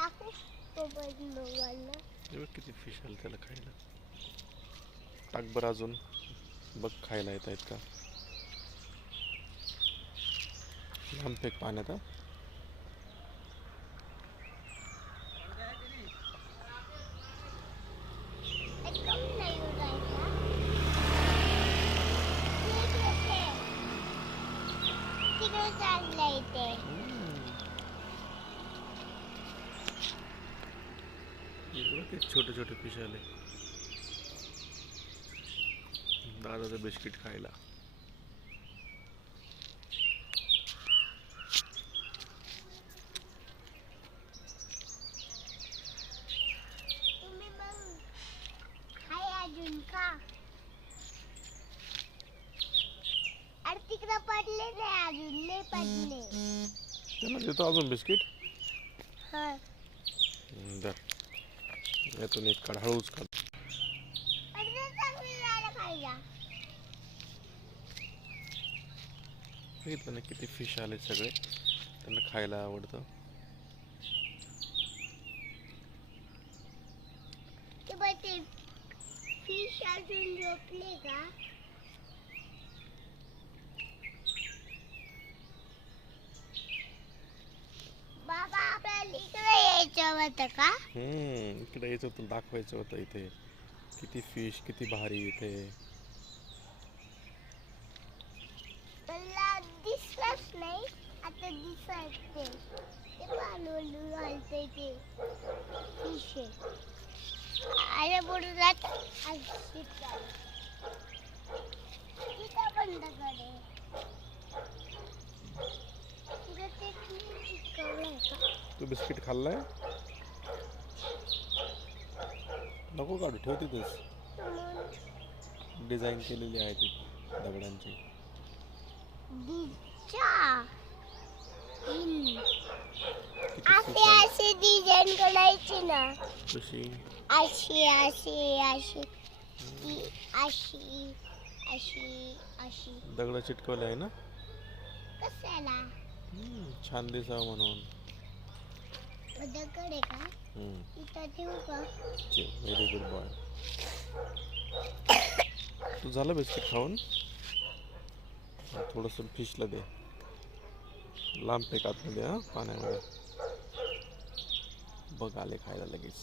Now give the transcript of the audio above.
हे बघ किती फिश आले त्याला खायला. टाक बरं अजून, बघ खायला येत आहेत का. लांब फेक पाण्यात. छोटे छोटे फिश आले दादाचं बिस्किट खायला. तिकडे पडले नाही अजून, नाही पडले. त्यांना देतो अजून बिस्किट. हा दर यातून एक काढ, हळूच काढ. बघितलं ना किती फिश आले सगळे, त्यांना खायला आवडतं. फिश अजून झोपले का. बाबा आपल्याला इकडे यायचं होतं का. इकडे यायचं होतं, दाखवायचं होतं इथे किती फिश, किती भारी इथे. मला दिसलंच नाही, आता दिसते. ते पालवलू घालते ते फिश आहे. अरे बुडतात तिथं बंद करे. तू बिस्किट खाल्लाय. नको काढू, ठेव तिथेच. डिझाईन केलेली आहे ती दगडांची. अशी डिझाईन करायची ना. कशी. अशी अशी अशी अशी अशी अशी दगड चिटकवले आहे ना. कशाला. छान दिसावं म्हणून. दगड आहे का. इथं ठेवू का. Very good boy. तू झालं बिस्किट खाऊन. थोडंसं फिशला दे, लांब फेक आतमध्ये. पाण्यामध्ये बघ आले खायला लगेच.